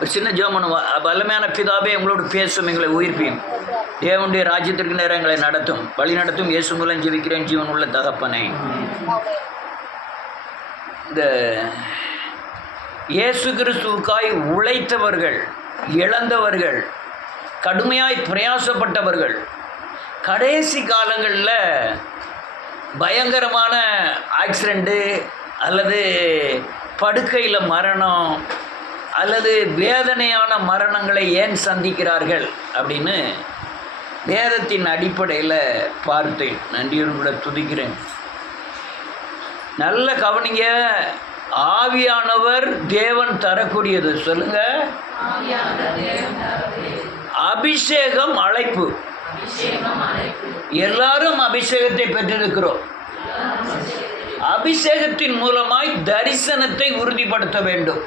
ஒரு சின்ன ஜெபம். வல்லமையான பிதாவே, எங்களோடு பேசும், எங்களை உயிர்ப்பியும், தேவனுடைய ராஜ்யத்திற்கு நேரம் எங்களை நடத்தும், வழி நடத்தும். இயேசு மூலம் ஜெபிக்கிறேன் ஜீவன் உள்ள தகப்பனே. இந்த இயேசு கிறிஸ்துவுக்காய் உழைத்தவர்கள், இழந்தவர்கள், கடுமையாய் பிரயாசப்பட்டவர்கள், கடைசி காலங்களில் பயங்கரமான ஆக்சிடெண்ட்டு அல்லது படுக்கையில் மரணம் அல்லது வேதனையான மரணங்களை ஏன் சந்திக்கிறார்கள் அப்படின்னு வேதத்தின் அடிப்படையில் பார்த்தேன். நன்றியோடு கூட துதிக்கிறேன். நல்ல கவனிங்க. ஆவியானவர் தேவன் தரக்கூடியது. சொல்லுங்க. அபிஷேகம் அழைப்பு. எல்லாரும் அபிஷேகத்தை பெற்றிருக்கிறோம். அபிஷேகத்தின் மூலமாய் தரிசனத்தை உறுதிப்படுத்த வேண்டும்.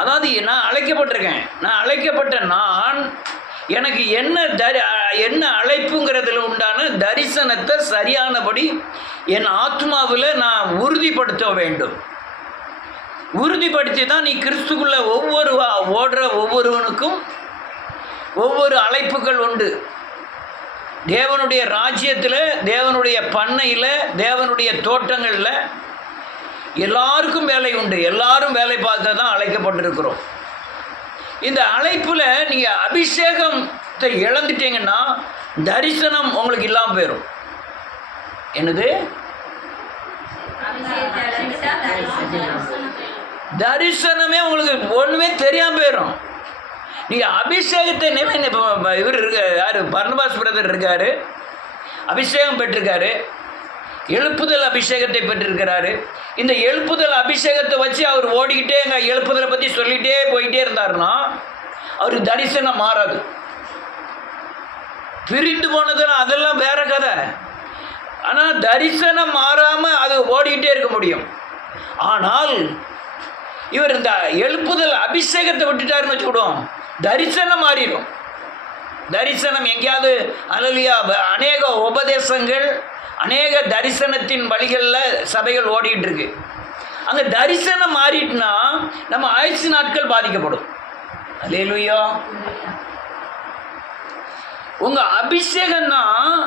அதாவது நான் அழைக்கப்பட்டிருக்கேன். நான் அழைக்கப்பட்ட நான் எனக்கு என்ன அழைப்புங்கிறதுல உண்டான தரிசனத்தை சரியானபடி என் ஆத்மாவில் நான் உறுதிப்படுத்த வேண்டும். உறுதிப்படுத்தி தான் நீ கிறிஸ்துக்குள்ள ஓடுற ஒவ்வொருவனுக்கும் ஒவ்வொரு அழைப்புகள் உண்டு. தேவனுடைய ராஜ்யத்தில், தேவனுடைய பண்ணையில், தேவனுடைய தோட்டங்களில் எல்லாருக்கும் வேலை உண்டு. எல்லாரும் வேலை பார்க்க தான் அழைக்கப்பட்டிருக்கிறோம். இந்த அழைப்பில் நீங்கள் அபிஷேகத்தை இழந்துட்டீங்கன்னா தரிசனம் உங்களுக்கு இல்லாமல் போயிடும். என்னது? தரிசனமே உங்களுக்கு ஒன்றுமே தெரியாமல் போயிடும். நீங்கள் அபிஷேகத்தை இவர் யார், பர்னபாஸ் பிரதர் இருக்கார், அபிஷேகம் பெற்றிருக்காரு, எழுப்புதல் அபிஷேகத்தை பெற்றிருக்கிறாரு. இந்த எழுப்புதல் அபிஷேகத்தை வச்சு அவர் ஓடிக்கிட்டே எங்கள் எழுப்புதலை பற்றி சொல்லிகிட்டே போயிட்டே இருந்தாருன்னா அவருக்கு தரிசனம் மாறாது. பிரிந்து போனதுன்னா அதெல்லாம் வேற கதை. ஆனால் தரிசனம் மாறாமல் அது ஓடிக்கிட்டே இருக்க முடியும். ஆனால் இவர் இந்த எழுப்புதல் அபிஷேகத்தை விட்டுட்டாருன்னு வச்சுக்கிடுவோம், தரிசனம் மாறிடும். தரிசனம் எங்கேயாவது அல்லையா, அநேக உபதேசங்கள், அநேக தரிசனத்தின் வழிகளில் சபைகள் ஓடிக்கிட்டு இருக்கு. அங்கே தரிசனம் மாறிட்டுனா நம்ம ஆயுசு நாட்கள் பாதிக்கப்படும். அல்லேலூயா. உங்கள் அபிஷேகம் தான்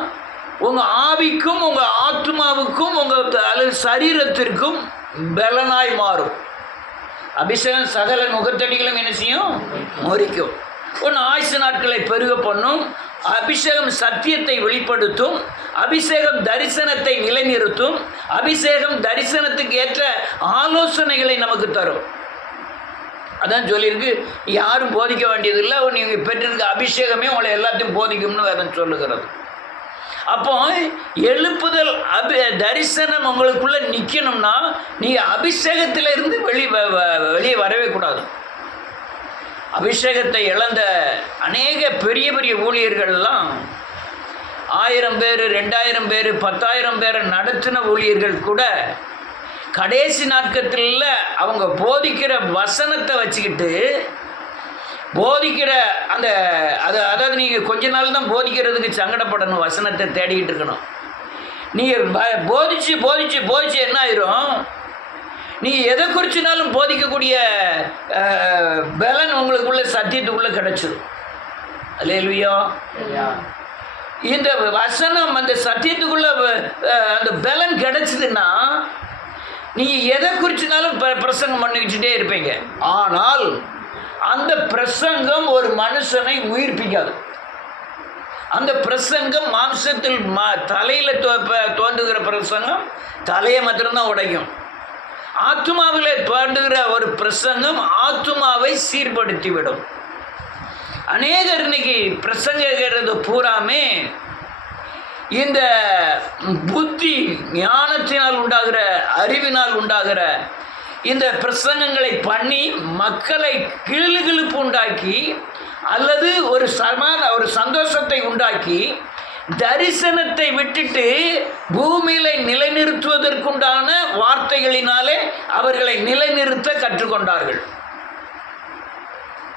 உங்கள் ஆவிக்கும் உங்கள் ஆத்மாவுக்கும் உங்கள் அல்லது சரீரத்திற்கும் பலனாய் மாறும். அபிஷேகம் சகல நுகத்தடிகளும் என்ன செய்யும்? முறிக்கும். ஒன்று ஆயுசு நாட்களை பெருக பண்ணும். அபிஷேகம் சத்தியத்தை வெளிப்படுத்தும். அபிஷேகம் தரிசனத்தை நிலைநிறுத்தும். அபிஷேகம் தரிசனத்துக்கு ஏற்ற ஆலோசனைகளை நமக்கு தரும். அதான் சொல்லியிருக்கு, யாரும் போதிக்க வேண்டியதில்லை, நீங்கள் பெற்றிருக்க அபிஷேகமே உங்களை எல்லாத்தையும் போதிக்கும்னு அதன் சொல்லுகிறது. அப்போ எழுப்புதல் தரிசனம் உங்களுக்குள்ளே நிற்கணும்னா நீங்கள் அபிஷேகத்திலிருந்து வெளியே வரவே கூடாது. அபிஷேகத்தை இழந்த அநேக பெரிய பெரிய ஊழியர்கள்லாம் 1000 பேர், 2000 பேர், 10,000 பேரை நடத்தின ஊழியர்கள் கூட கடைசி நாட்கத்தில் அவங்க போதிக்கிற வசனத்தை வச்சுக்கிட்டு போதிக்கிற அதாவது நீங்கள் கொஞ்ச நாள் தான் போதிக்கிறதுக்கு சங்கடப்படணும், வசனத்தை தேடிக்கிட்டு இருக்கணும். நீங்கள் போதிச்சு போதிச்சு போதிச்சு என்ன ஆயிரும், நீங்கள் எதை குறிச்சினாலும் போதிக்கக்கூடிய பலன் உங்களுக்குள்ள சத்தியத்துக்குள்ளே கிடச்சிடும். அல்லேலூயா. இந்த வசனம் அந்த சத்தியத்துக்குள்ள அந்த பலன் கிடச்சிதுன்னா நீங்கள் எதை குறிச்சினாலும் பிரசங்கம் பண்ணிக்கிட்டே இருப்பீங்க. ஆனால் அந்த பிரசங்கம் ஒரு மனுஷனை உயிர்ப்பிக்காது. அந்த பிரசங்கம் மாம்சத்தில் தலையில் தோன்றுகிற பிரசங்கம் தலையை மாத்திரம்தான் உடைக்கும். ஆத்மாவில் தோன்றுகிற ஒரு பிரசங்கம் ஆத்மாவை சீர்படுத்திவிடும். அநேகர் இன்னைக்கு பிரசங்கிறது பூராமே இந்த புத்தி ஞானத்தினால் உண்டாகிற, அறிவினால் உண்டாகிற இந்த பிரசங்கங்களை பண்ணி மக்களை கிளுகிழுப்பு உண்டாக்கி அல்லது ஒரு சந்தோஷத்தை உண்டாக்கி தரிசனத்தை விட்டுட்டு பூமியில நிலைநிறுத்துவதற்குண்டான வார்த்தைகளினாலே அவர்களை நிலைநிறுத்த கற்றுக்கொண்டார்கள்.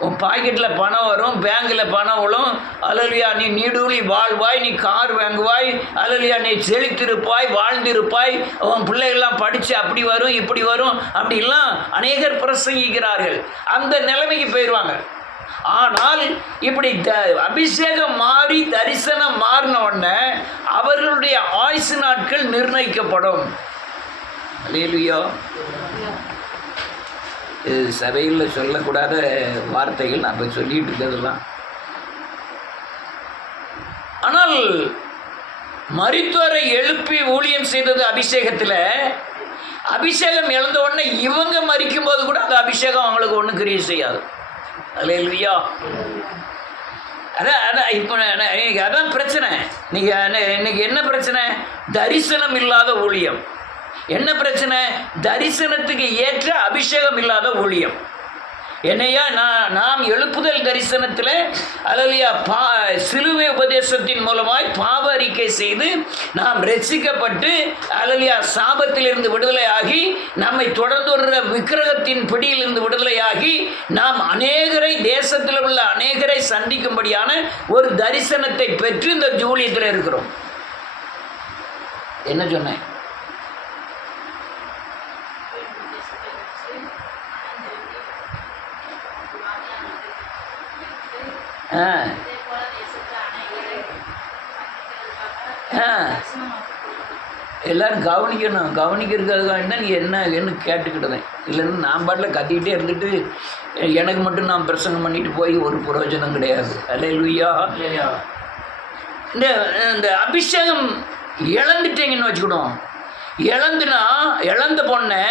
உன் பாக்கெட்டில் பணம் வரும், பேங்கில் பணம் விழும். அல்லேலூயா, நீ நீடூழி வாழ்வாய், நீ கார் வாங்குவாய். அல்லேலூயா, நீ செழித்திருப்பாய், வாழ்ந்திருப்பாய். உன் பிள்ளைகள்லாம் படித்து அப்படி வரும், இப்படி வரும், அப்படிலாம் அநேகர் பிரசங்கிக்கிறார்கள். அந்த நிலைமைக்கு போயிடுவாங்க. ஆனால் இப்படி அபிஷேகம் மாறி தரிசனம் மாறின உடனே அவர்களுடைய ஆயுசு நாட்கள் நிர்ணயிக்கப்படும். அல்லேலூயா. இது சபையில் சொல்லக்கூடாத வார்த்தைகள் நான் இப்போ சொல்லிட்டு இருக்கிறதெல்லாம். ஆனால் மரித்தோரை எழுப்பி ஊழியம் செய்தது அபிஷேகத்தில். அபிஷேகம் இழந்த உடனே இவங்க மரிக்கும் போது கூட அந்த அபிஷேகம் அவங்களுக்கு ஒன்றும் கிரியை செய்யாது. அல்லேலூயா. அதான் இப்போ அதான் பிரச்சனை. இன்னைக்கு என்ன பிரச்சனை? தரிசனம் இல்லாத ஊழியம். என்ன பிரச்சனை? தரிசனத்துக்கு ஏற்ற அபிஷேகம் இல்லாத ஊழியம். என்னையா நாம் எழுப்புதல் தரிசனத்தில் அல்லேலூயா சிலுவை உபதேசத்தின் மூலமாய் பாவ அறிக்கை செய்து நாம் ரட்சிக்கப்பட்டு அல்லேலூயா சாபத்திலிருந்து விடுதலை ஆகி நம்மை தொடர்ந்து வருகிற விக்கிரகத்தின் பிடியிலிருந்து விடுதலை ஆகி நாம் அநேகரை தேசத்தில் உள்ள அநேகரை சந்திக்கும்படியான ஒரு தரிசனத்தை பெற்று இந்த ஊழியத்தில் இருக்கிறோம். என்ன சொன்னேன்? எல்லாரும் கவனிக்கணும். கவனிக்கிறதுக்காக நீ என்ன கேட்டுக்கிட்டதேன். இல்லைன்னா நான் பாட்டில் கத்திக்கிட்டே இருந்துட்டு எனக்கு மட்டும் நான் பிரசங்கம் பண்ணிட்டு போய் ஒரு பிரயோஜனம் கிடையாது. அல்லேலூயா. இந்த அபிஷேகம் இழந்துட்டீங்கன்னு வச்சுக்கணும். இழந்த பொண்ணை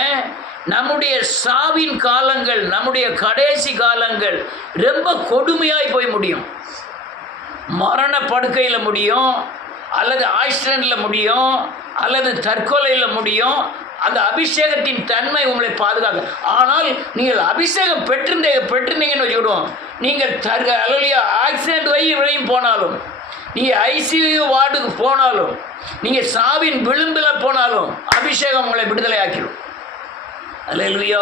நம்முடைய சாவின் காலங்கள், நம்முடைய கடைசி காலங்கள் ரொம்ப கொடுமையாய் போய் முடியும். மரண படுக்கையில் முடியும், அல்லது ஆக்சிடென்ட்டில் முடியும், அல்லது தற்கொலையில் முடியும். அந்த அபிஷேகத்தின் தன்மை உங்களை பாதுகாக்க. ஆனால் நீங்கள் அபிஷேகம் பெற்றிருந்தீங்கன்னு வச்சுக்கிடுவோம். நீங்கள் அல்லேலூயா ஆக்சிடென்ட் வரையும் போனாலும், நீங்கள் ஐசியூ வார்டுக்கு போனாலும், நீங்கள் சாவின் விளிம்பில் போனாலும் அபிஷேகம் உங்களை விடுதலை ஆக்கிடும். அல்லேலூயா.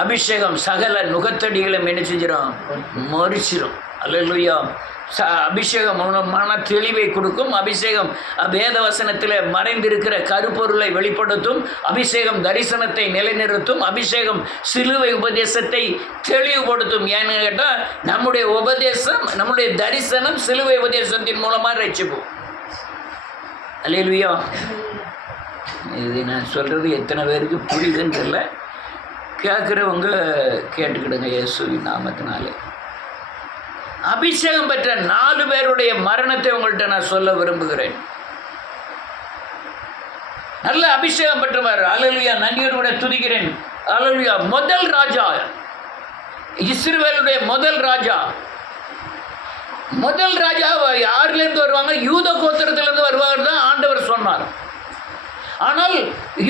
அபிஷேகம் சகல நுகத்தடிகளும் என்ன செஞ்சிடும்? மறிச்சிடும். அல்லேலூயா. அபிஷேகம் மன தெளிவை கொடுக்கும். அபிஷேகம் வேத வசனத்தில் மறைந்திருக்கிற கருப்பொருளை வெளிப்படுத்தும். அபிஷேகம் தரிசனத்தை நிலைநிறுத்தும். அபிஷேகம் சிலுவை உபதேசத்தை தெளிவுபடுத்தும். ஏன்னு கேட்டால் நம்முடைய உபதேசம், நம்முடைய தரிசனம் சிலுவை உபதேசத்தின் மூலமாக ரட்சிப்போம். அல்லேலூயா. இது நான் சொல்கிறது எத்தனை பேருக்கு புரியுதுன்னு தெரியல. கேட்குறவங்க கேட்டுக்கிடுங்க இயேசுவின் நாமத்தினாலே. அபிஷேகம் பெற்ற 4 பேருடைய மரணத்தை உங்கள்கிட்ட நான் சொல்ல விரும்புகிறேன். நல்ல அபிஷேகம் பெற்றவர். அல்லேலூயா. நன்றியோடு கூட துதிக்கிறேன். அல்லேலூயா. முதல் ராஜா, இஸ்ரவேலுடைய முதல் ராஜா யாரிலிருந்து வருவாங்க? யூத கோத்திரத்திலிருந்து வருவார் தான் ஆண்டவர் சொன்னார். ஆனால்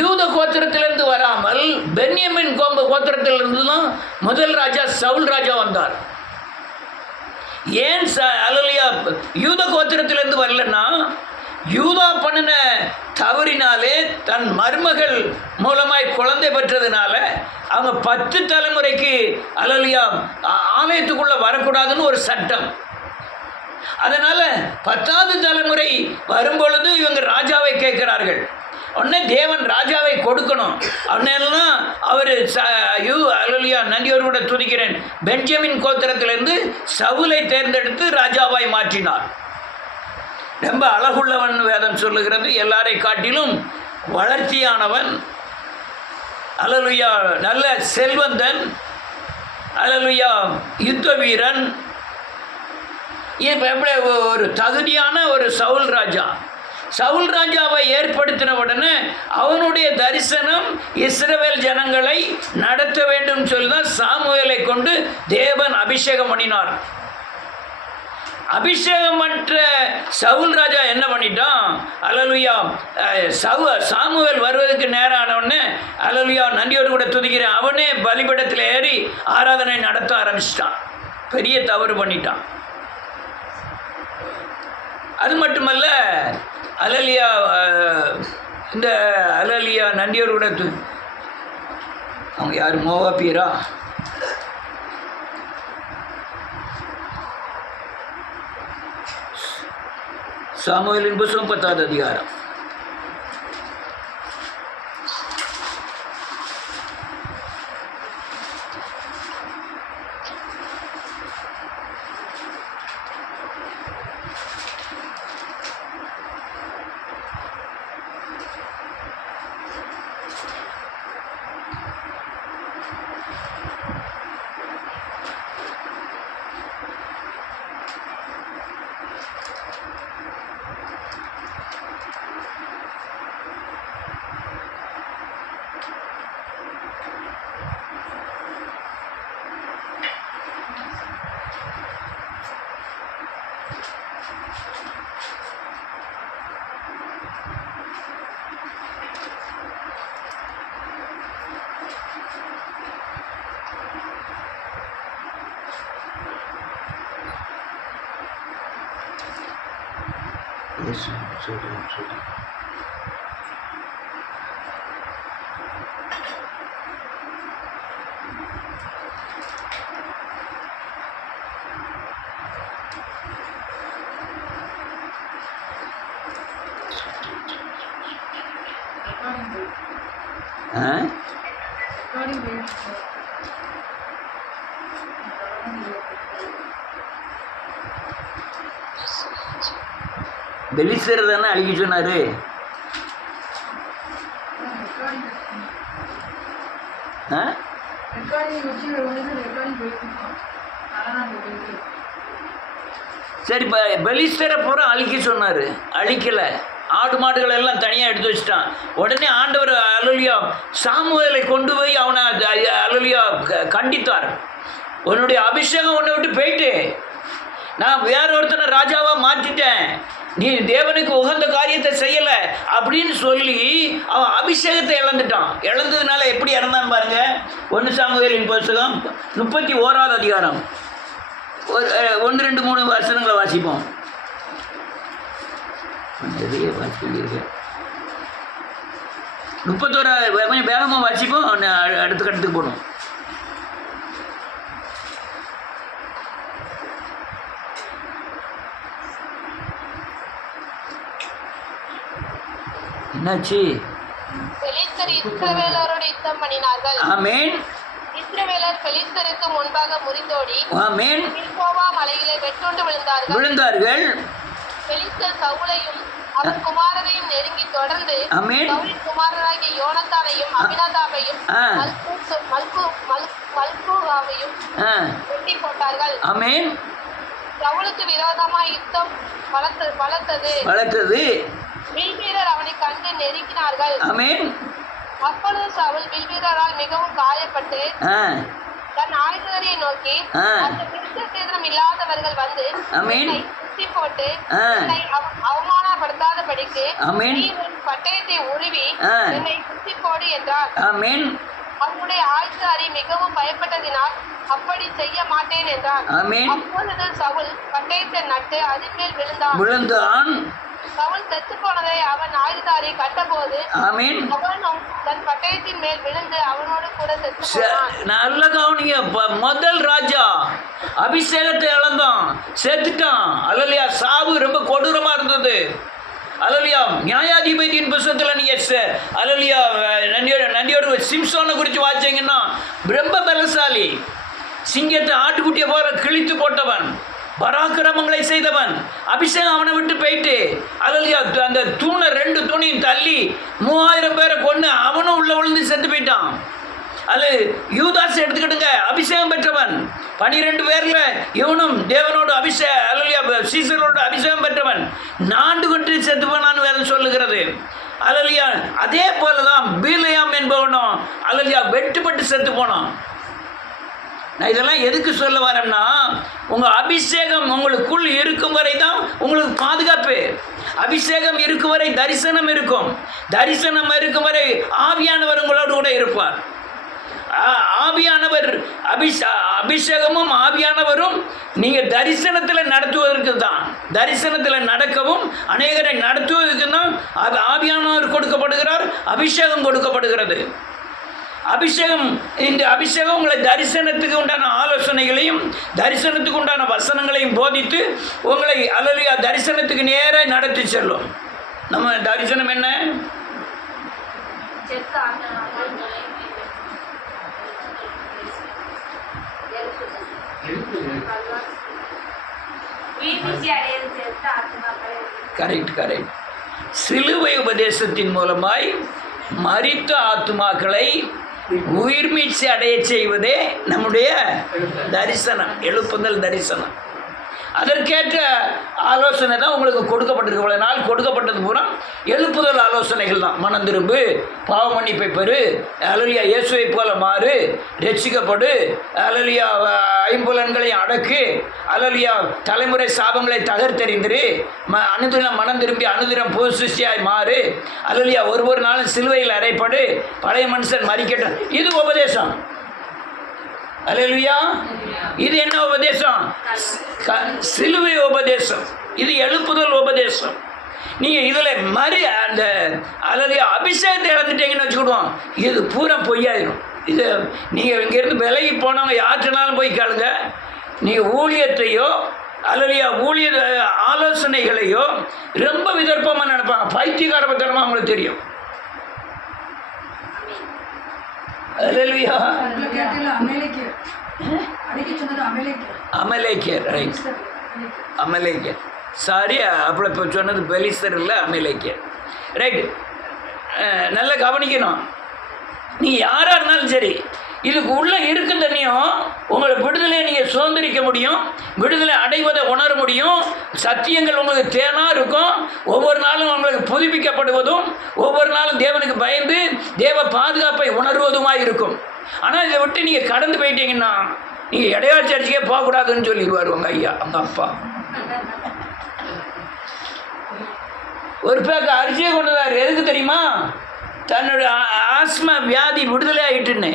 யூத கோத்திரத்திலிருந்து வராமல் பென்யமின் கோத்திரத்திலிருந்து தான் முதல் ராஜா சவுல் ராஜா வந்தார். ஏன் அல்லேலூயா யூத கோத்திரத்திலிருந்து வரலன்னா, யூதா பண்ணின தவறினாலே தன் மருமகள் மூலமாய் குழந்தை பெற்றதுனால அவங்க 10 தலைமுறைக்கு அல்லேலூயா ஆலயத்துக்குள்ளே வரக்கூடாதுன்னு ஒரு சட்டம். அதனால் 10வது தலைமுறை வரும்பொழுது இவங்க ராஜாவை கேட்கிறார்கள். உடனே தேவன் ராஜாவை கொடுக்கணும். அவனெல்லாம் அவர் அல்லேலூயா நன்றியோடு கூட துதிக்கிறேன். பென்ஜமின் கோத்திரத்திலிருந்து சவுலை தேர்ந்தெடுத்து ராஜாவாய் மாற்றினார். ரொம்ப அழகுள்ளவன் வேதம் சொல்லுகிறது. எல்லாரை காட்டிலும் வளர்ச்சியானவன். அல்லேலூயா. நல்ல செல்வந்தன். அல்லேலூயா. யுத்த வீரன். எப்படி ஒரு தகுதியான ஒரு சவுல் ராஜா. சவுல் ராஜாவை ஏற்படுத்தின உடனே அவனுடைய தரிசனம் இஸ்ரவேல் ஜனங்களை நடத்த வேண்டும் சொல்லிதான் சாமுவேலை கொண்டு தேவன் அபிஷேகம் பண்ணினார். அபிஷேகம் மற்ற சவுல் ராஜா என்ன பண்ணிட்டான்? அல்லேலூயா சாமுவேல் வருவதற்கு நேரம் ஆனவுடனே அல்லேலூயா நன்றியோடு கூட துதிக்கிறேன், அவனே பலிபீடத்தில் ஏறி ஆராதனை நடத்த ஆரம்பிச்சிட்டான். பெரிய தவறு பண்ணிட்டான். அது மட்டுமல்ல, அல்லேலூயா இந்த அல்லேலூயா நன்றியோடு கூட அவங்க யார்? மோவாபியரா? சாமுவேலின் புத்தகம் 10வது அதிகாரம். பெலிஸ்தர் தானே அழிக்க சொன்னாரு. சரி, பெலிஸ்தரை பூரா அழிக்க சொன்னாரு, அழிக்கல. ஆடு மாடுகள் எல்லாம் தனியாக எடுத்து வச்சுட்டான். உடனே ஆண்டவர் அல்லேலூயா சாமுவேலை கொண்டு போய் அவனை அல்லேலூயா கண்டித்தார். உன்னுடைய அபிஷேகம் உன்னை விட்டு போயிட்டு நான் வேற ஒருத்தனை ராஜாவாக மாற்றிட்டேன், நீ தேவனுக்கு உகந்த காரியத்தை செய்யலை அப்படின்னு சொல்லி அவன் அபிஷேகத்தை இழந்துட்டான். இழந்ததுனால எப்படி இறந்தான் பாருங்க. 1 சாமுவேலின் புத்தகம் 31வது அதிகாரம் 1, 2, 3 வசனங்களை வாசிப்போம். நிறைய வாசிக்க 31 கொஞ்சம் வேகமாக வாசிப்போம், அடுத்த கட்டத்துக்கு போகணும். என்னாச்சு? பெலிஸ்தர் இஸ்ரவேலரோடு யுத்தம் பண்ணினார்கள். ஆமென். இஸ்ரவேலர் பெலிஸ்தருக்கு முன்பாக முறிந்தோடி ஆமென் கில்போவா மலையிலே வெட்டுண்டு விழுந்தார்கள். பெலிஸ்தர் சவுலையும் அவன் குமாரரையும் நெருங்கி தொடர்ந்து சவுலின் குமாரராகிய யோனத்தானையும் அபினதாபையும் மல்கூவாவையும் வெட்டி போட்டார்கள். ஆமென். சவுலுக்கு விரோதமாய் யுத்தம் பலத்தது. வில்வீரர் அவனை கண்டு நெருங்கினார்கள். ஆமென். அப்பொழுது சவுல் வில்வீரரால் மிகவும் காயப்பட்டு தன் ஆயுதரை நோக்கி, அந்த விருத்த சேதனம் இல்லாதவர்கள் வந்து என்னை குத்தி போட்டு என்னை அவமானப்படுத்தாதபடிக்கு நீ உன் பட்டயத்தை உருவி என்னை குத்தி போடு என்றார். அவனுடைய ஆயுததாரி மிகவும் பயப்பட்டதினால் அப்படி செய்ய மாட்டேன் என்றார். அப்பொழுது சவுல் பட்டயத்தை நட்டு அதன் மேல் விழுந்தான். சவுல் செத்து போனதை அவன் ஆயுததாரி கண்டபோது அவனும் தன் பட்டயத்தின் மேல் விழுந்து அவனோடு கூட செத்து போனான். நல்ல கவனிங்க. முதல் ராஜா அபிஷேகத்தை இழந்தான், செத்துட்டான். அல்லேலூயா. சாவு ரொம்ப கொடூரமா இருந்தது. அல்லேலூயா. நியாயாதிபதியின் புத்தகத்தில் நீங்க அல்லேலூயா நன்றியோடு சிம்சோனை குறித்து வாசிச்சீங்கன்னா ரொம்ப பலசாலி, சிங்கத்தை ஆட்டுக்குட்டியை போல கிழித்து போட்டவன், பராக்கிரமங்களை செய்தவன். அபிஷேகம் அவனை விட்டு போயிட்டு அல்லேலூயா அந்த 2 தூணையும் தள்ளி 3000 பேரை கொண்டு அவனும் உள்ள விழுந்து செத்து போயிட்டான். அது யூதாஸ் எடுத்துக்கிட்டுங்க, அபிஷேகம் பெற்றவன். 12 பேர்ல இவனும் தேவனோட அல்லேலூயா சீசரோட அபிஷேகம் பெற்றவன். 4 கொண்டு செத்து போனான்னு வேற சொல்லுகிறது. அல்லேலூயா. அதே போலதான் பீலயாம் என்பவனும் அல்லேலூயா வெட்டுப்பட்டு செத்து போனான். நான் இதெல்லாம் எதுக்கு சொல்ல வரேன்னா, உங்கள் அபிஷேகம் உங்களுக்குள் இருக்கும் வரை தான் உங்களுக்கு பாதுகாப்பு. அபிஷேகம் இருக்கும் வரை தரிசனம் இருக்கும். தரிசனம் இருக்கும் வரை ஆவியானவர் உங்களோடு கூட இருப்பார். ஆவியானவர் அபிஷேகமும் ஆவியானவரும் நீங்கள் தரிசனத்தில் நடத்துவதற்கு தான், தரிசனத்தில் நடக்கவும் அநேகரை நடத்துவதற்கு தான் ஆவியானவர் கொடுக்கப்படுகிறார், அபிஷேகம் கொடுக்கப்படுகிறது. அபிஷேகம், இந்த அபிஷேகம் உங்களை தரிசனத்துக்கு உண்டான ஆலோசனைகளையும் தரிசனத்துக்கு உண்டான வசனங்களையும் போதித்து உங்களை அல்லேலூயா தரிசனத்துக்கு நேராக நடத்தி செல்லும். நம்ம தரிசனம் என்ன? கரெக்ட். சிலுவை உபதேசத்தின் மூலமாய் மரித்த ஆத்துமாக்களை உயிர்மீட்சி அடைய செய்வதே நம்முடைய தரிசனம், எழுப்புதல் தரிசனம். அதற்கேற்ற ஆலோசனை தான் உங்களுக்கு கொடுக்கப்பட்டிருக்கு. இவ்வளோ நாள் கொடுக்கப்பட்டது பூரா எழுப்புதல் ஆலோசனைகள் தான். மனம் திரும்பு, பாவ மன்னிப்பை பெறு, அல்லேலூயா இயேசுவை போல மாறு, ரட்சிக்கப்படு, அல்லேலூயா ஐம்புலன்களை அடக்கு, அல்லேலூயா தலைமுறை சாபங்களை தகர்த்தெறிந்திரு, அனுதினம் மனம் திரும்பி அனுதினம் புது சிருஷ்டியாய் மாறு, அல்லேலூயா ஒரு நாளும் சிலுவையில் அறைப்படு, பழைய மனுஷன் மறிக்கட்டும். இது உபதேசம். அல்லேலூயா. இது என்ன உபதேசம்? சிலுவை உபதேசம். இது எழுப்புதல் உபதேசம். நீங்கள் இதில் அந்த அல்லேலூயா அபிஷேகத்தை இழந்துட்டீங்கன்னு வச்சுக்கிடுவோம், இது பூரா பொய்யாயிரும். இது நீங்கள் இங்கேருந்து விலகி போனவங்க யார்கிட்டனாலும் போய் கேளுங்க. நீங்கள் ஊழியத்தையோ அல்லேலூயா ஊழிய ஆலோசனைகளையோ ரொம்ப விதர்ப்பமாக நினைப்பாங்க. பைத்தியகாரத்தனமாக அவங்களுக்கு தெரியும். அல்லேலூயா. அமலேக்கியர், ரைட். அமலேக்கியர், சாரி, அப்போ இப்போ சொன்னது பெலிஸ்தர் இல்லை, அமலேக்கியர், ரைட். நல்லா கவனிக்கணும். நீ யாராக இருந்தாலும் சரி, இதுக்கு உள்ளே இருக்கும் தண்ணியும் உங்களை விடுதலையை நீங்கள் சுதந்திரிக்க முடியும், விடுதலை அடைவதை உணர முடியும். சத்தியங்கள் உங்களுக்கு தேனாக இருக்கும். ஒவ்வொரு நாளும் உங்களுக்கு புதுப்பிக்கப்படுவதும் ஒவ்வொரு நாளும் தேவனுக்கு பயந்து தேவ பாதுகாப்பை உணர்வதுமாக இருக்கும். ஆனால் இதை விட்டு நீங்கள் கடந்து போயிட்டீங்கன்னா நீங்கள் இடையாள் சர்ச்சைக்கே போகக்கூடாதுன்னு சொல்லிடுவார் உங்கள் ஐயா, அவங்க அப்பா. ஒரு பேக்க அரிசியை கொண்டதார். எதுக்கு தெரியுமா? தன்னோட ஆஸ்மா வியாதி விடுதலை ஆகிட்டுன்னு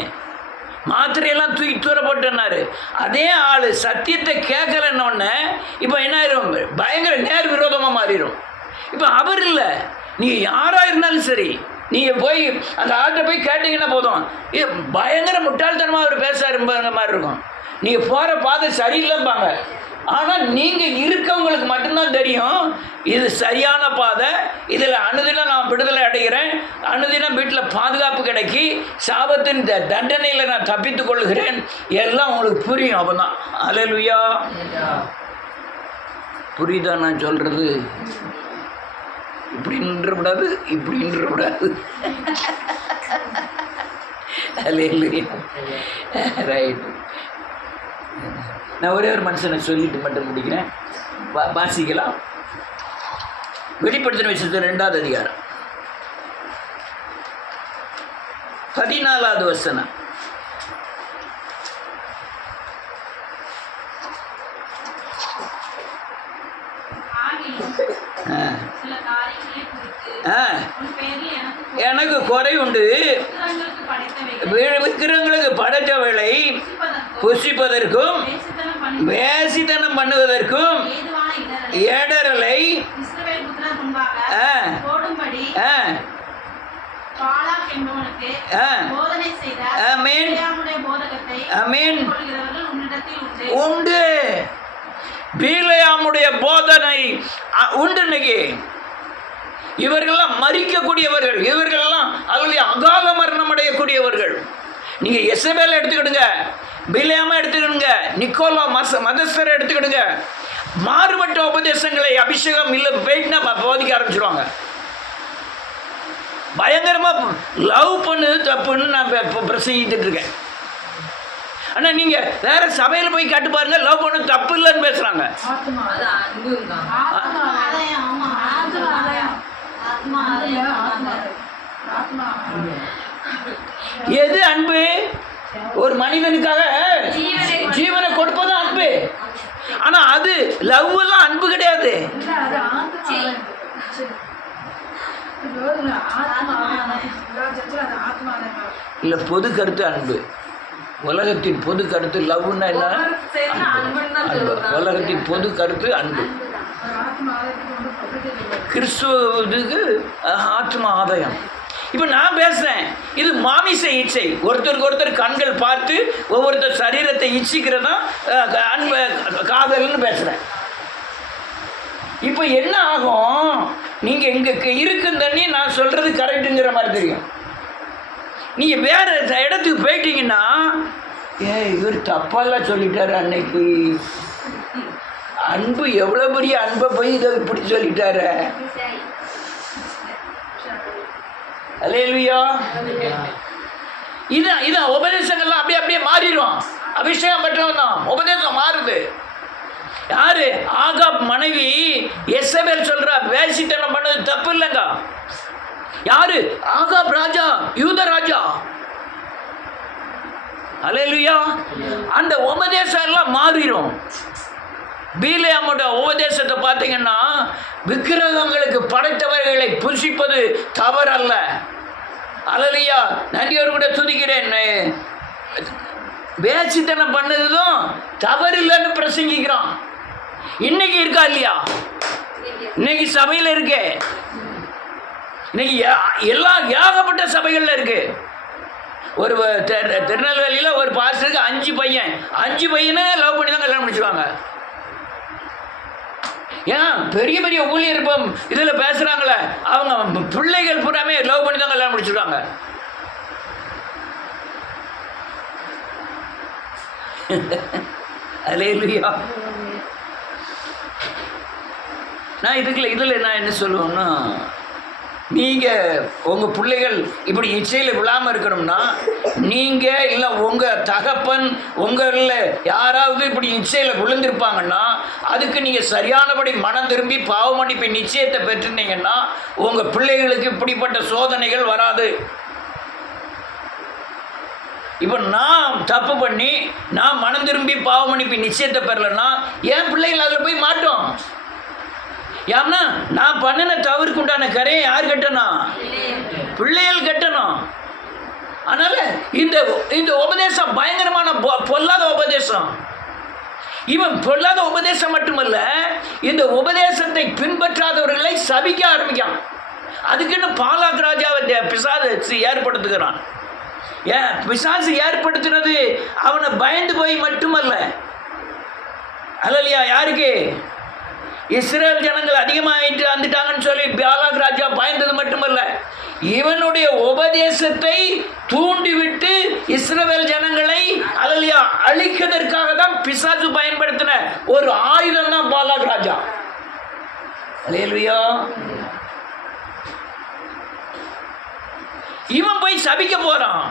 மாத்திரையெல்லாம் தூக்கி தூர போட்டுன்னாரு. அதே ஆள் சத்தியத்தை கேட்கலன்னொன்னே இப்போ என்ன ஆயிரும்? பயங்கர நேர் விரோதமாக மாறிடும். இப்போ அவர் இல்லை, நீங்கள் யாராக இருந்தாலும் சரி, நீங்கள் போய் அந்த ஆள்கிட்ட போய் கேட்டிங்கன்னா போதும், இது பயங்கர முட்டாள்தனமாக அவர் பேசுகிற மாதிரி இருக்கும். நீங்கள் போகிற பாதை சரியில்லைம்பாங்க. ஆனால் நீங்கள் இருக்கவங்களுக்கு மட்டும்தான் தெரியும் இது சரியான பாதை, இதில் அனுதினம் நான் விடுதலை அடைகிறேன், அனுதினம் வீட்டில் பாதுகாப்பு கிடைக்கி, சாபத்தின் தண்டனையில் நான் தப்பித்து கொள்ளுகிறேன், எல்லாம் உங்களுக்கு புரியும். அப்போ தான். அல்லேலூயா. புரியுதா நான் சொல்கிறது? இப்படி நின்றக்கூடாது, இப்படி நின்றக்கூடாது. அல்லேலூயா, ரைட். நான் ஒரே ஒரு மனுஷனை சொல்லிட்டு மட்டும் முடிக்கிறேன். வாசிக்கலாம். வெளிப்படுத்தின விஷயத்தில் 2வது அதிகாரம் 14வது வசனம். எனக்கு குறை உண்டு, விக்கிரங்களுக்கு படைத்தவளை புசிப்பதற்கும் வேசித்தனம் பண்ணுவதற்கும் ஏடரலை உண்டு. பீலையாமுடைய போதனை உண்டு. இன்னைக்கு இவர்கள்லாம் மரிக்கக்கூடியவர்கள், இவர்களெல்லாம் அவர்களுடைய அகால மரணம் அடையக்கூடியவர்கள். நீங்கள் எசபேல் எடுத்துக்கிடுங்க, பிலேயாமை எடுத்துக்கிடுங்க, நிக்கோலா மதஸ்தரை எடுத்துக்கிடுங்க. மாறுபட்ட உபதேசங்களை அபிஷேகம் இல்லை போயிட்டுனா போதிக்க ஆரம்பிச்சிடுவாங்க. பயங்கரமாக லவ் பண்ணுது தப்புன்னு நான் இப்போ பிரசங்கிட்டு இருக்கேன். ஆனால் நீங்கள் வேற சபையில் போய் கேட்டு பாருங்க, லவ் பண்ணது தப்பு இல்லைன்னு பேசுகிறாங்க. எது அன்பு? ஒரு மனிதனுக்காக ஜீவனை கொடுப்பது அன்பு. ஆனா அது லவ் எல்லாம் அன்பு கிடையாது. இல்ல, பொது கருத்து அன்பு. உலகத்தின் பொது கருத்து லவ்னா என்ன? அன்பு. உலகத்தின் பொது கருத்து அன்பு. கிறிஸ்துவுக்கு ஆத்ம ஆதாயம். இப்போ நான் பேசுறேன், இது மாமிச இச்சை. ஒருத்தருக்கு ஒருத்தர் கண்கள் பார்த்து ஒவ்வொருத்தர் சரீரத்தை இச்சிக்கிறதா அன்பு காதல்னு பேசுறேன். இப்போ என்ன ஆகும், நீங்க இங்க இருக்கும் தண்ணி நான் சொல்றது கரெக்டுங்கிற மாதிரி தெரியும். நீங்க வேற இடத்துக்கு போயிட்டீங்கன்னா, இவர் தப்பாலாம் சொல்லிட்டாரு அன்னைக்கு, அன்பு எவ்வளவு பெரிய அன்பை போய் இதை இப்படி சொல்லிட்டாரு. அல்லேலூயா. இதான் உபதேசங்கள்லாம் அப்படியே அப்படியே மாறிடும். அபிஷேகம் பெற்றவன் தான் உபதேசம் மாறுது. யாரு? ஆகாப் மனைவி எசபேல் சொல்றா, வேசித்தனம் பண்ணது தப்பு இல்லைங்க. யாரு? ஆகாப் ராஜா, யூத ராஜா. அல்லேலூயா. அந்த உபதேசம் எல்லாம் மாறிடும். பீலேயாமோட உபதேசத்தை பார்த்தீங்கன்னா, விக்கிரகங்களுக்கு படைத்தவர்களை புசிப்பது தவறல்ல. அல்லேலூயா. நன்றியோடு கூட துதிக்கிறேன். வேசித்தனம் பண்ணதும் தவறு இல்லைன்னு பிரசங்கிக்கிறான். இன்னைக்கு இருக்கா இல்லையா? இன்னைக்கு சபையில் இருக்கு. இன்னைக்கு ஏகப்பட்ட சபைகள்ல இருக்கு. ஒரு திருநெல்வேலியில் ஒரு பாஸ்டருக்கு 5 பையன், 5 பையனை லவ் பண்ணி தான் கல்யாணம் முடிச்சுவாங்க. ஏன் பெரிய பெரிய ஊழியர் இப்போ இதில் பேசுகிறாங்களே, அவங்க பிள்ளைகள் பூராமே லவ் பண்ணி தான் கல்யாணம் முடிச்சுருக்காங்க. அல்லேலூயா. நான் இதில் நான் என்ன சொல்லுவேன்னா, நீங்கள் உங்கள் பிள்ளைகள் இப்படி இச்சையில் விழாமல் இருக்கணும்னா, நீங்கள் இல்லை உங்கள் தகப்பன் உங்களில் யாராவது இப்படி இச்சையில் விழுந்திருப்பாங்கன்னா, அதுக்கு நீங்கள் சரியானபடி மனம் திரும்பி பாவ மன்னிப்பு நிச்சயத்தை பெற்றிருந்தீங்கன்னா உங்கள் பிள்ளைகளுக்கு இப்படிப்பட்ட சோதனைகள் வராது. இப்போ நான் தப்பு பண்ணி நான் மனம் திரும்பி பாவ மன்னிப்பு நிச்சயத்தை பெறலைன்னா என் பிள்ளைகள் அதில் போய் மாட்டோம். ஏன்னா நான் பண்ணின தவறுக்கு உண்டான கரையை யார் கட்டணும்? பிள்ளைகள் கட்டணும். அதனால இந்த உபதேசம் பயங்கரமான பொல்லாத உபதேசம். இவன் பொல்லாத உபதேசம் மட்டுமல்ல, இந்த உபதேசத்தை பின்பற்றாதவர்களை சபிக்க ஆரம்பிக்கான். அதுக்குன்னு பாலாக் ராஜாவை பிசாசு ஏற்படுத்துகிறான். ஏன் பிசாசு ஏற்படுத்தினது அவனை பயந்து போய் மட்டுமல்ல. அல்லையா? யாருக்கு? இஸ்ரேல் ஜனங்கள் அதிகமாகிட்டு வந்துட்டாங்கன்னு சொல்லி பாலாக் ராஜா பயந்தது மட்டுமல்ல, இவனுடைய உபதேசத்தை தூண்டிவிட்டு இஸ்ரவேல் ஜனங்களை அல்லையா அழிக்கிறதற்காக தான் பிசாசு பயன்படுத்தின ஒரு ஆயுதம் தான் பாலாக் ராஜா. அல்லேலூயா. இவன் போய் சபிக்க போறான்.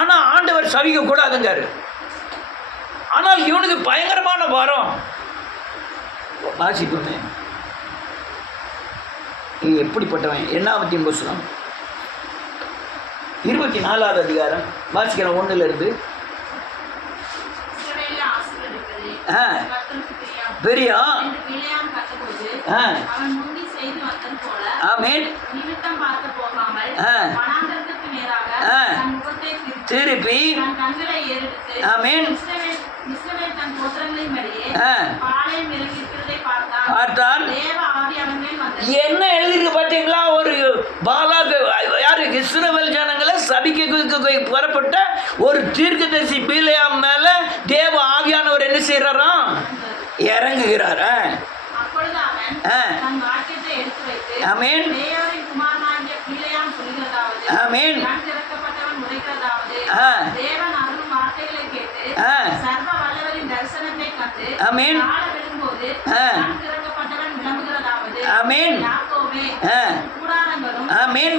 ஆனா ஆண்டவர் சபிக்க கூடாதுங்காரு. ஆனால் இவனுக்கு பயங்கரமான வரம். வாசிப்போமே, நீ எப்படிப்பட்டவன்? என்னாமத்தின் புஸ்தகம் 24வது அதிகாரம் வாசிக்கிறேன் 1லிருந்து. பெரியா ஆமென். திருப்பி ஆமென் பார்த்தான். என்ன எழுதிருக்கு பார்த்தீங்களா? ஒரு பாலாக் யாரு? இஸ்ரவேல் ஜனங்களை சபிக்க புறப்பட்ட ஒரு தீர்க்கதரிசி பீலேயாம் மேல தேவ ஆவியானவர் என்ன செய்யறாராம்? இறங்குகிறார். ஆமென் ஆமென் ஆமென் ஆமென் ஆமென்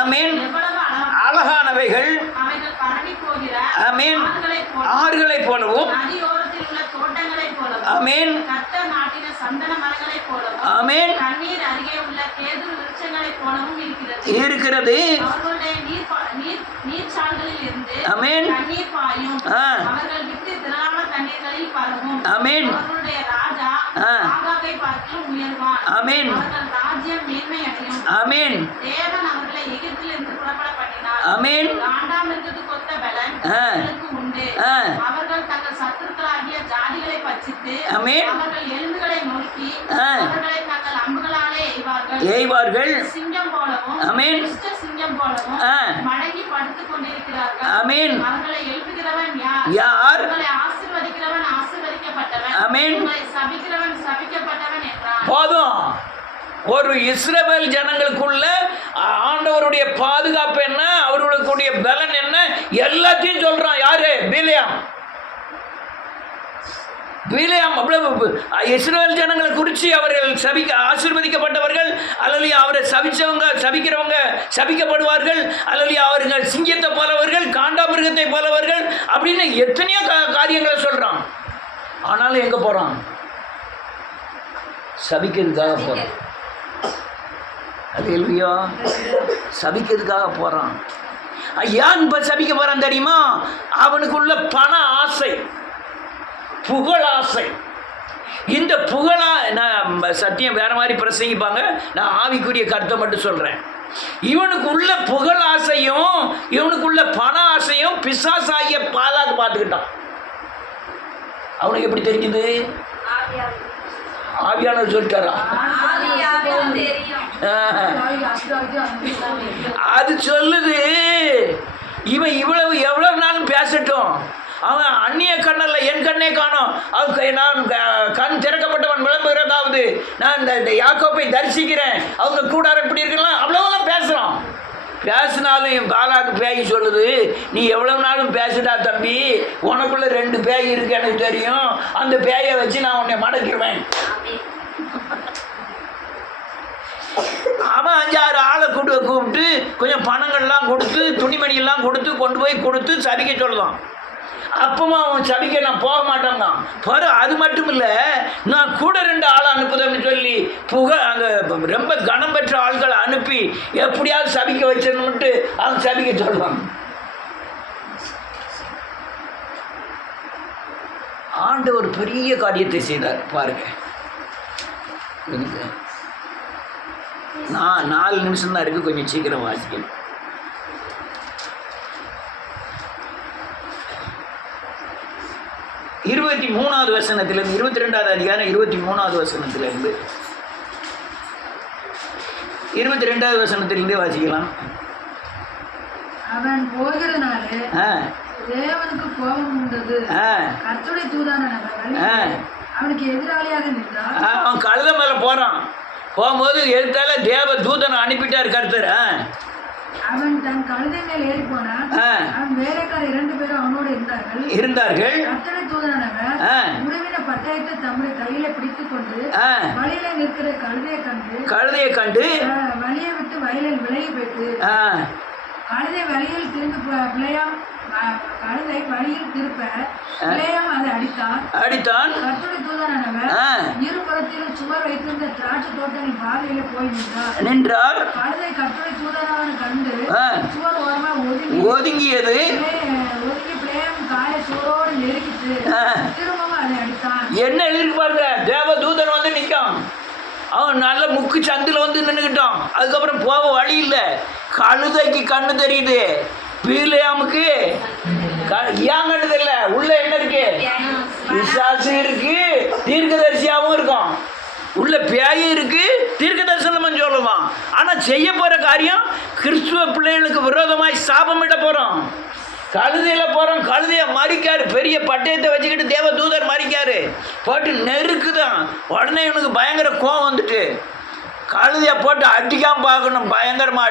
ஆமென். அழகானவைகள் ஆமென் ஆறுகளை போலவும் ஆமென் ஆமென் இருக்கிறது. ஆமென் ஆமென் ஆமென் ஆமென் ஆமென். அவர்கள் தங்கள் சத்துருக்களாகிய ஜாதிகளை பட்சித்து ஆமென் அவர்கள் எலும்புகளை நொறுக்கி அவர்களை தங்கள் அம்புகளாலே எய்வார்கள். ஆமென். ஆமென். யார்? ஆமென். போதும். ஒரு இஸ்ரவேல் ஜனங்களுக்குள்ள ஆண்டவருடைய பாதுகாப்பு என்ன, அவர்களுடைய பலன் என்ன, எல்லாத்தையும் சொல்றான். யாரு? பிலேயாம். பிலேயாம் அவ்வளவு இஸ்ரவேல் ஜனங்களை குறித்து அவர்கள் ஆசீர்வதிக்கப்பட்டவர்கள், அல்லது அவரை சபிக்கிறவங்க சபிக்கப்படுவார்கள், அல்லது அவர்கள் சிங்கத்தை போலவர்கள், காண்டாமிருகத்தை போலவர்கள் அப்படின்னு எத்தனையோ காரியங்களை சொல்றான். ஆனாலும் எங்க போறான்? சபிக்கிறதுக்காக போறான். அல்லேலூயா. சபிக்கிறதுக்காக போறான். ஏன் இப்ப சபிக்க போறான் தெரியுமா? அவனுக்குள்ள பண ஆசை, புகழாசை. இந்த புகழா, நான் சத்தியம் வேற மாதிரி பிரசங்கிப்பாங்க, நான் ஆவிக்குரிய கருத்தை மட்டும் சொல்றேன். இவனுக்குள்ள புகழாசையும் இவனுக்குள்ள பண ஆசையும் பிசாசாகிய பாலாக்கு பார்த்துக்கிட்டான். அவனுக்கு எப்படி தெரிஞ்சது? ஆவியானவர் சொல்லிட்டாரா? அது சொல்லுது. இவன் எவ்வளவு நாளும் பேசட்டும், அவன் அந்நிய கண்ணல்ல என் கண்ணே காணும், நான் கண் திறக்கப்பட்டவன் விளம்புகிறதாவது, நான் இந்த யாக்கோப்பை தரிசிக்கிறேன், அவங்க கூடாரம் இப்படி இருக்கலாம், அவ்வளவுலாம் பேசுறான். பேசினாலும் என் பாலாக்கு பேய் சொல்லுது, நீ எவ்வளவு நாளும் பேசுடா தம்பி, உனக்குள்ள 2 பேய் இருக்கு எனக்கு தெரியும், அந்த பேயை வச்சு நான் உன்னை மடக்கிடுவேன். அவன் 5-6 ஆளை கூப்பிட்டு கொஞ்சம் பணங்கள்லாம் கொடுத்து, துணிமணியெல்லாம் கொடுத்து சபிக்க சொல்லுவான். அப்பமா அவன் சபிக்க நான் போக மாட்டேங்க. அது மட்டும் இல்லை, நான் கூட 2 ஆளை அனுப்புதேன்னு சொல்லி அங்கே ரொம்ப கனம் பெற்ற ஆள்களை அனுப்பி எப்படியாவது சபிக்க வச்சிடணும்ட்டு அவன் சபிக்க சொல்லுவான். ஆண்டவர் பெரிய காரியத்தை செய்தார் பாருங்க. நான் 4 நிமிஷம் தான் இருக்கு, கொஞ்சம் சீக்கிரம் வாசிக்கணும். 23வது வசனத்திலிருந்து 22வது அதிகாரம் 23வது வசனத்திலிருந்து 22வது வசனத்திலிருந்து வாசிக்கலாம். அவன் போகிறனாலே தேவனுக்கு கோபம் உண்டது. கர்த்தருடைய தூதனானவர் அவனுக்கு எதிராளியாக நின்றார். அவன் கழுத மேல போகும்போது எதிர்த்தால தேவ தூதனை அனுப்பிட்டார் கர்த்தர். அவன் தன் கழுதை மேல் ஏறி போனான். அவன் வேலைக்காரர் 2 பேரும் அவனோடு இருந்தார்கள். கர்த்தருடைய தூதனானவர் உறவின பட்டயத்தை தம்முடைய கையில பிடித்துக் கொண்டு வழியில நிற்கிற கழுதையை கண்டு வழியை விட்டு வயலில் விலகி போயிட்டு, கழுதை வழியில் கழுதை வழியில் திருப்ப பிலேயாம் அதை அடித்தான். கர்த்தருடைய தூதனானவர் இருபுறத்திலும் சுவர் வைத்திருந்த திராட்சை தோட்டங்களின் பாதையில போய் நின்றார். கழுதை கர்த்தருடைய தூதனான கண்டு சுவர் ஓரமா ஒதுங்கியது. பிலேயாம் காய சுவரோடு நெருங்கிட்டு திரும்பவும் அதை அடித்தான். என்ன எழுதிருக்கு பாருங்க, தேவ தூதன் வந்து நிற்கான். அவன் நல்ல முக்கு சந்தில் வந்து நின்றுக்கிட்டான். அதுக்கப்புறம் போக வழி இல்லை. கழுதைக்கு கண்ணு தெரியுது, பிலேயாமுக்கு ஏன் கண்ணு தெரியல. உள்ள என்ன இருக்கு? பிசாசு இருக்கு, தீர்க்கதரிசியாவும் இருக்கும். உள்ள பேயும் இருக்கு, தீர்க்க தரிசனமும் சொல்லுவான். ஆனா செய்ய போற காரியம் கிறிஸ்துவ பிள்ளைகளுக்கு விரோதமாய் சாபமிட போறோம். கழுதையில போறோம், கழுதைய மறிக்காரு, பெரிய பட்டயத்தை வச்சுக்கிட்டு தேவ தூதர் மறிக்காரு, போட்டு நெருக்குதான். உடனே இவனுக்கு பயங்கர கோவம் வந்துட்டு கழுதைய போட்டு அடிக்காம பார்க்கணும், பயங்கரமா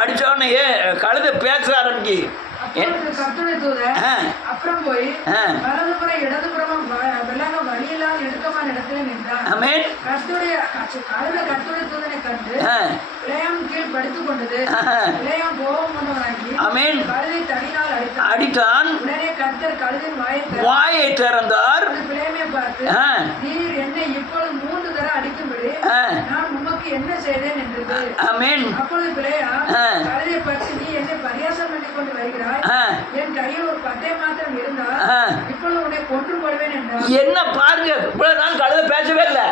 அடிச்ச உடனே கழுதை பேச ஆரம்பிக்கு. அப்புறம் போய் வலதுபுறம் இடதுபுறமும் வழியெல்லாம் நெருக்கமான இடத்துல நின்றான். கர்த்தருடைய தூதனை கண்டு பிலேயாம் கீழ் படுத்துக் கொண்டது. பிலேயாம் கோபம் கொண்டவனாகி கழுதை தடியினால் அடித்தான். உடனே கர்த்தர் கழுதின் வாயை திறந்தார். பிலேயாமை பார்த்து, நீர் என்னை இப்பொழுது 3 தடவை அடிக்கும்படி நான் உமக்கு என்ன செய்தேன் என்றது. அப்பொழுது பிலேயாம் கழுதை பற்றி, நீ என்னை பரியாசம் பண்ணி கொண்டு வருகிறாய், என் கையில் ஒரு பட்டயம் மாத்திரம் இருந்தால் இப்பொழுது உன்னை கொன்று போடுவேன் என்றார். என்ன பாருங்க, இவ்வளவு நாள் கழுதை பேசவே இல்லை.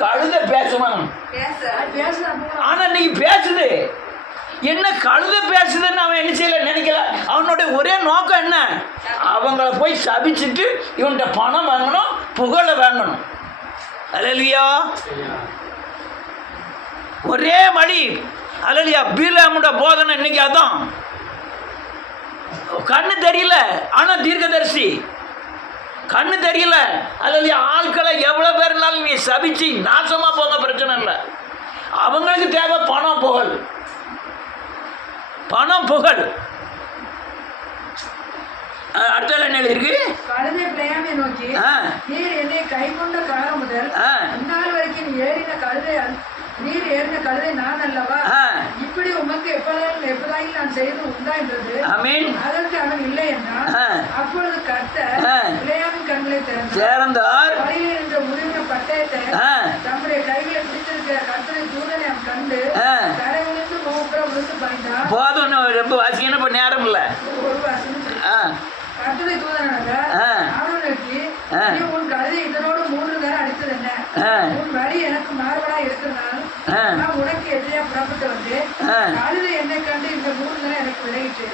கழுதை பேசுவான், ஆனா நீங்க பேசுது என்ன? கழுதை பேசுதுன்னு அவன் என்ன செய்யல நினைக்கல. அவனுடைய ஒரே நோக்கம் என்ன? அவங்கள போய் சபிச்சுட்டு இவன்கிட்ட பணம் வாங்கணும், புகழை வாங்கணும். அல்லேலூயா. ஒரே வழி. அல்லேலூயா. பிலேயாமோட போதனை இன்னைக்கு அதான். கண்ணு தெரியல, ஆனா தீர்க்கதரிசி. கண்ணு தெரியல, அல்லேலூயா. ஆட்களை எவ்வளவு பேர் இருந்தாலும் நீ சபிச்சு நாசமா போங்க, பிரச்சனை இல்லை. அவங்களுக்கு தேவை பணம், புகழ். பணம், புகழ். அடுத்த என்ன இருக்கு? கழுதை பிலேயாமை நோக்கி, நீர் என்னை கை கொண்ட காலம் முதல் இந்நாள் வரைக்கும் நீர் ஏறின கழுதை நான் அல்லவா? இப்படி உமக்கு எப்பதாகி நான் செய்து உண்டா என்றது. அதற்கு அவன் இல்லை என்றான். அப்பொழுது கர்த்தர் பிலேயாமின் கண்களை திறந்தார். வழியில் இருந்த முறிந்த பட்டயத்தை தம்முடைய கைகளை பிடித்திருக்கிற கர்த்தரின் தூதனை அவன் கண்டு கரை விழுந்து முகப்புறம் விழுந்து பாய்ந்தான். போதும், ரொம்ப வாசிக்கணும், இப்ப நேரம் இல்லை. ஒரு வாசனம். கர்த்தரை தூதனாக அவனை நோக்கி, நீ உன் கழுதை இதனோடு 3 நேரம் அடித்தது என்ன? உன் வழி எனக்கு மாறுபடா இருக்கிறதுனால நான் உனக்கு எதிரியா புறப்பட்டு வந்து கழுதை என்னை கண்டு இந்த 3 நேரம் எனக்கு விலகிட்டு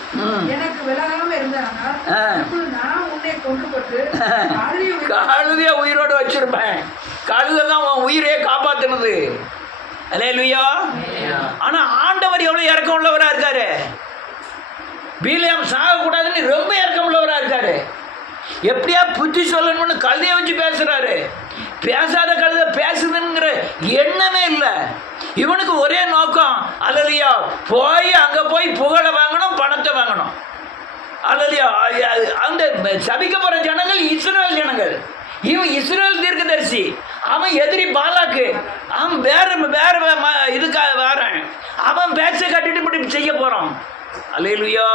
எனக்கு விலகாம இருந்தானால் இப்போது நான் உன்னை கொண்டு போட்டு கழுதைய உயிரோடு வச்சிருப்பேன். கழுதை தான் உன் உயிரையே காப்பாத்துனது. அல்லேலூயா. ஆனா ஆண்டவர் எவ்வளவு இறக்கம் உள்ளவரா இருக்காரு. பிலேயாம் சாகக்கூடாதுன்னு ரொம்ப இறக்கம் உள்ளவராக இருக்காரு. எப்படியா புத்தி சொல்லணும்னு கழுதையை வச்சு பேசுறாரு. பேசாத கழுதை பேசுதுங்கிற எண்ணமே இல்லை. இவனுக்கு ஒரே நோக்கம், அல்லேலூயா, போய் அங்கே போய் புகழை வாங்கணும், பணத்தை வாங்கணும். அல்லேலூயா. அந்த சபிக்கப்படுற ஜனங்கள் இஸ்ரவேல் ஜனங்கள். இவன் இஸ்ரவேல் தீர்க்கதரிசி. அவன் எதிரி பாலாக்கு. அவன் வேற இதுக்காக வாரன். அவன் பேச்சை கட்டிட்டு இப்படி செய்ய போறான். அல்லேலூயா.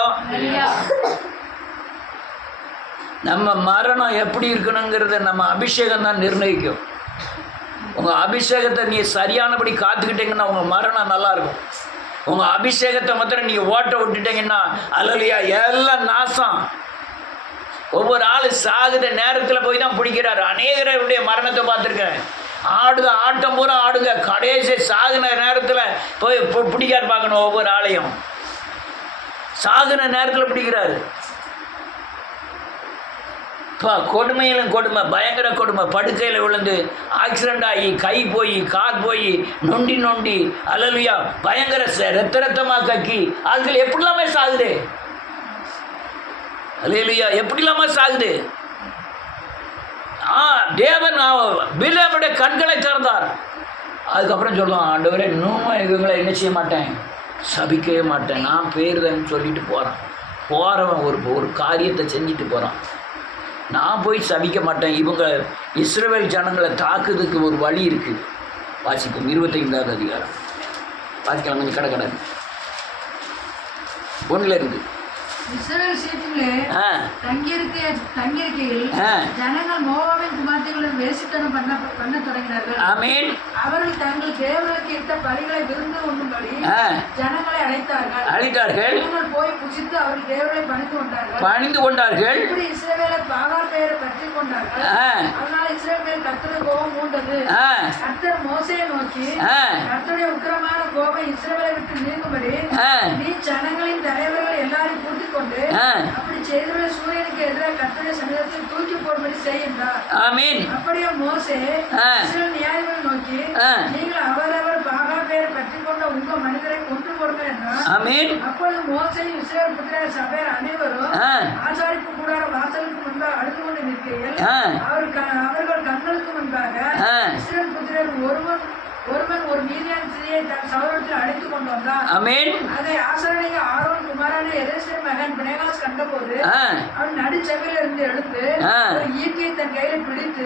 நம்ம மரணம் எப்படி இருக்கணுங்கிறத நம்ம அபிஷேகம் தான் நிர்ணயிக்கும். உங்கள் அபிஷேகத்தை நீ சரியானபடி காத்துக்கிட்டீங்கன்னா உங்கள் மரணம் நல்லா இருக்கும். உங்கள் அபிஷேகத்தை மாத்திரம் நீங்கள் ஓட்ட விட்டுட்டீங்கன்னா அல்லேலூயா எல்லாம் நாசம். ஒவ்வொரு ஆள் சாகுத நேரத்தில் போய் தான் பிடிக்கிறாரு. அநேகருடைய மரணத்தை பார்த்துருக்கேன். ஆட்டம் பூரா ஆடுங்க, கடைசி சாகுன நேரத்தில் போய் பிடிக்காரு பார்க்கணும். ஒவ்வொரு ஆளையும் சாகுன நேரத்தில் பிடிக்கிறாரு. கொடுமையிலும் கொடுமை, பயங்கர கொடுமை. படுக்கையில் விழுந்து ஆக்சிடென்ட் ஆகி கை போய் கால் போய் நொண்டி அல்லேலூயா பயங்கர ரத்தமாக கக்கி ஆட்கள் எப்படிலாமே சாகுது. அல்லேலூயா எப்படிலாமா சாகுது. தேவன் பிலேயாமுடைய கண்களை திறந்தார். அதுக்கப்புறம் சொல்லுவான், ஆண்டவரே இன்னும் இவங்களை என்ன செய்ய மாட்டேன், சபிக்கவே மாட்டேன், நான் பேருதன்னு சொல்லிட்டு போகிறவன் ஒரு காரியத்தை செஞ்சுட்டு போகிறான். நான் போய் சபிக்க மாட்டேன். இவங்க இஸ்ரவேல் ஜனங்களை தாக்குறதுக்கு ஒரு வழி இருக்குது. வாசிக்கும் 25வது அதிகாரம் வாசிக்கலாம். கொஞ்சம் கடை 1 இருந்து. இஸ்ரவேல் சீட்டிலே தங்கியிருக்கையில் ஜனங்கள் மோவாபின் குமார்த்திகளுடன் வேசித்தனம் பண்ண தொடங்கினார்கள். ஆமென். அவர்கள் தங்கள் தேவனுக்கு இட்ட பலிகளை விருந்து உண்ணும்படி ஜனங்களை அழைத்தார்கள். ஜனங்கள் போய் புசித்து அவர்கள் தேவனை பணிந்து கொண்டார்கள். இப்படி இஸ்ரவேலை பாகால் பெயரை பற்றி கொண்டார்கள். அதனால் இஸ்ரவேல் கர்த்தருடைய கோபம் மூண்டது. கர்த்தர் மோசேயை நோக்கி, கர்த்தருடைய உக்கிரமான கோபம் இஸ்ரவேலை விட்டு நீங்கும்படி நீ ஜனங்களின் தலைவர்கள் எல்லாரையும் கூட்டிக் அப்படி செய்தவரை சூரியனுக்கு எதிராக கர்த்தருடைய சமூகத்தில் தூக்கி போடும்படி செய்கின்றார். ஆமென். அப்படியே மோசே இஸ்ரவேல் நியாயங்களை நோக்கி, நீங்கள் அவரவர் பாகால் பெயரை பற்றி கொண்ட உங்க மனிதரை கொன்று போடுங்க என்றார். ஆமென். அப்பொழுது மோசே இஸ்ரவேல் புத்திரர் சபையார் அனைவரும் ஆசாரிப்பு கூடார வாசலுக்கு முன்பாக அழுது கொண்டு நிற்கையில் அவர்கள் கண்களுக்கு முன்பாக இஸ்ரவேல் புத்திரர் ஒருவன் ஒரு மீதியான ஸ்திரியை தன் சகோதரத்தில் அழைத்துக் கொண்டு வந்தான். ஆமென். அதை ஆசாரியனாகிய ஆரோன் குமாரனான எலியாசிர் மகன் பினெகாஸ் கண்டபோது அவன் நடுச்சபையில் இருந்து எடுத்து ஒரு ஈட்டியை தன் கையில் பிடித்து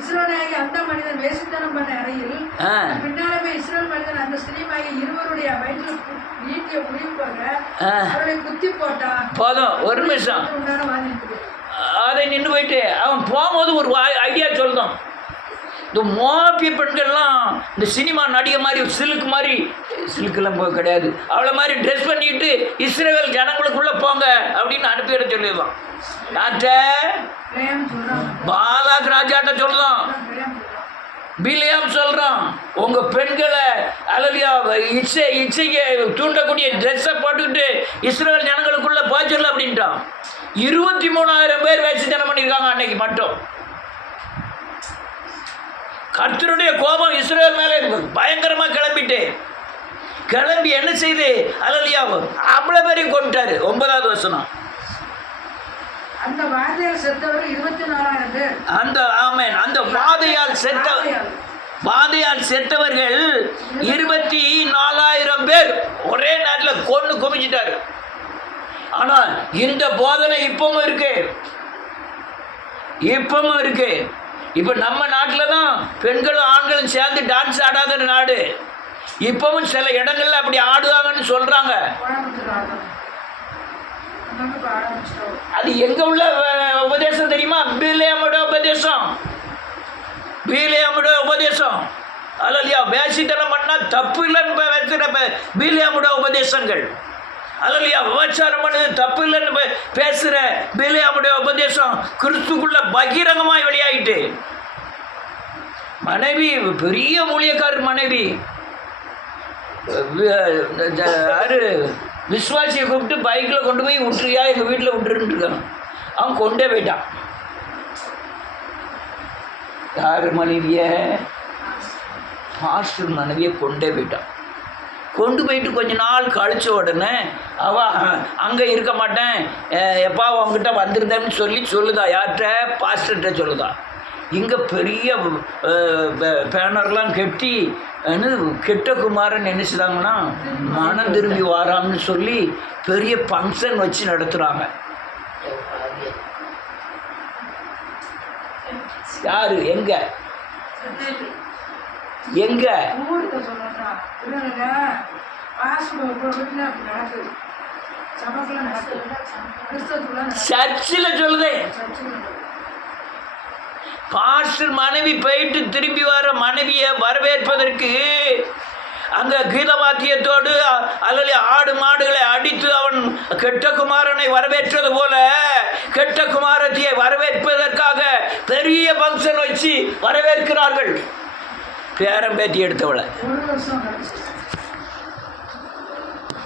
இஸ்ரவேலாகிய அந்த மனிதன் வேசித்தனம் பண்ண அறையில் பின்னாலே இஸ்ரவேல் மனிதன் அந்த ஸ்திரீமாகிய இருவருடைய வயிற்றில் ஈட்டியை முடிப்பாக அவருடைய குத்தி போட்டான். போதும், ஒரு நிமிஷம் உண்டான வாதிப்பு அதை நின்று போயிட்டு அவன் போகும்போது ஒரு ஐடியா சொல்லுதான். இந்த மோபிய பெண்கள்லாம் இந்த சினிமா நடிகை மாதிரி சிலுக்கெல்லாம் போக கிடையாது, அவளை மாதிரி ட்ரெஸ் பண்ணிட்டு இஸ்ரவேல் ஜனங்களுக்குள்ளே போங்க அப்படின்னு அனுப்பிவிட சொல்லிடுவான். பாலாக் ராஜாட்ட சொல்லுதான். பிலியாம் சொல்கிறான், உங்கள் பெண்களை அலலியா இச்சைக்கு தூண்டக்கூடிய ட்ரெஸ்ஸை போட்டுக்கிட்டு இஸ்ரேல் ஜனங்களுக்குள்ளே போச்சிடல அப்படின்ட்டான். 23,000 பேர் வேசித்தனம் பண்ணியிருக்காங்க அன்னைக்கு மட்டும். கர்த்தருடைய கோபம் இஸ்ரேல் மேலே பயங்கரமாக கிளம்பி என்ன செய்து அலலியா அவ்வளோ பேரையும் கொண்டுட்டாரு. 9வது வசனம். அந்த வாதையால் செத்தவர் 24,000 பேர். அந்த ஆமென். அந்த வாதையால் செத்தவர்கள் 24,000 பேர் ஒரே நாட்டில் கொண்டு குமிச்சிட்டாரு. ஆனால் இந்த போதனை இப்பவும் இருக்கு. இப்போ நம்ம நாட்டில் தான் பெண்களும் ஆண்களும் சேர்ந்து டான்ஸ் ஆடாத நாடு. இப்பவும் சில இடங்கள்ல அப்படி ஆடுவாங்கன்னு சொல்றாங்க. அது எங்க உள்ள உபதேசம் தெரியுமா? பிலேயாமோட உபதேசம். அல்லையா, வேசித்தனம் பண்ணா தப்பு இல்லைன்னு வைக்கிற பிலேயாமோட உபதேசங்கள். அல்லையா, விபச்சாரம் பண்ணது தப்பு இல்லைன்னு பேசுற பிலேயாமோட உபதேசம் கிறிஸ்துக்குள்ள பகிரங்கமாய் வெளியாயிட்டு. மனைவி பெரிய ஊழியக்காரர் மனைவி யாரு விஸ்வாசியை கூப்பிட்டு பைக்கில் கொண்டு போய் விட்டுறியா, எங்கள் வீட்டில் விட்டுருன்னு இருக்கான். அவன் கொண்டே போயிட்டான். யார் மனைவியை? பாஸ்டர் மனைவியை கொண்டே போயிட்டான். கொண்டு போயிட்டு கொஞ்ச நாள் கழிச்ச உடனே அவள் அங்கே இருக்க மாட்டேன், எப்பா அவங்ககிட்ட வந்திருந்தேன்னு சொல்லுதா. யார்கிட்ட? பாஸ்டர்கிட்ட சொல்லுதா. இங்கே பெரிய பேனர்லாம் கட்டி கெட்ட குமாரன் நினைச்சுதாங்கன்னா மனம் திரும்பி வாராம்னு சொல்லி பெரிய ஃபங்க்ஷன் வச்சு நடத்துகிறாங்க. யாரு? எங்க சர்ச்சில் சொல்லுதே. பாஸ்டர் மனைவி போயிட்டு திரும்பி வர மனைவியை வரவேற்பதற்கு அங்கே கீதவாத்தியத்தோடு அல்லது ஆடு மாடுகளை அடித்து அவன் கெட்ட குமாரனை வரவேற்றது போல கெட்ட குமாரத்தியை வரவேற்பதற்காக பெரிய ஃபங்க்ஷன் வச்சு வரவேற்கிறார்கள். பேரம் பேட்டி எடுத்தவளை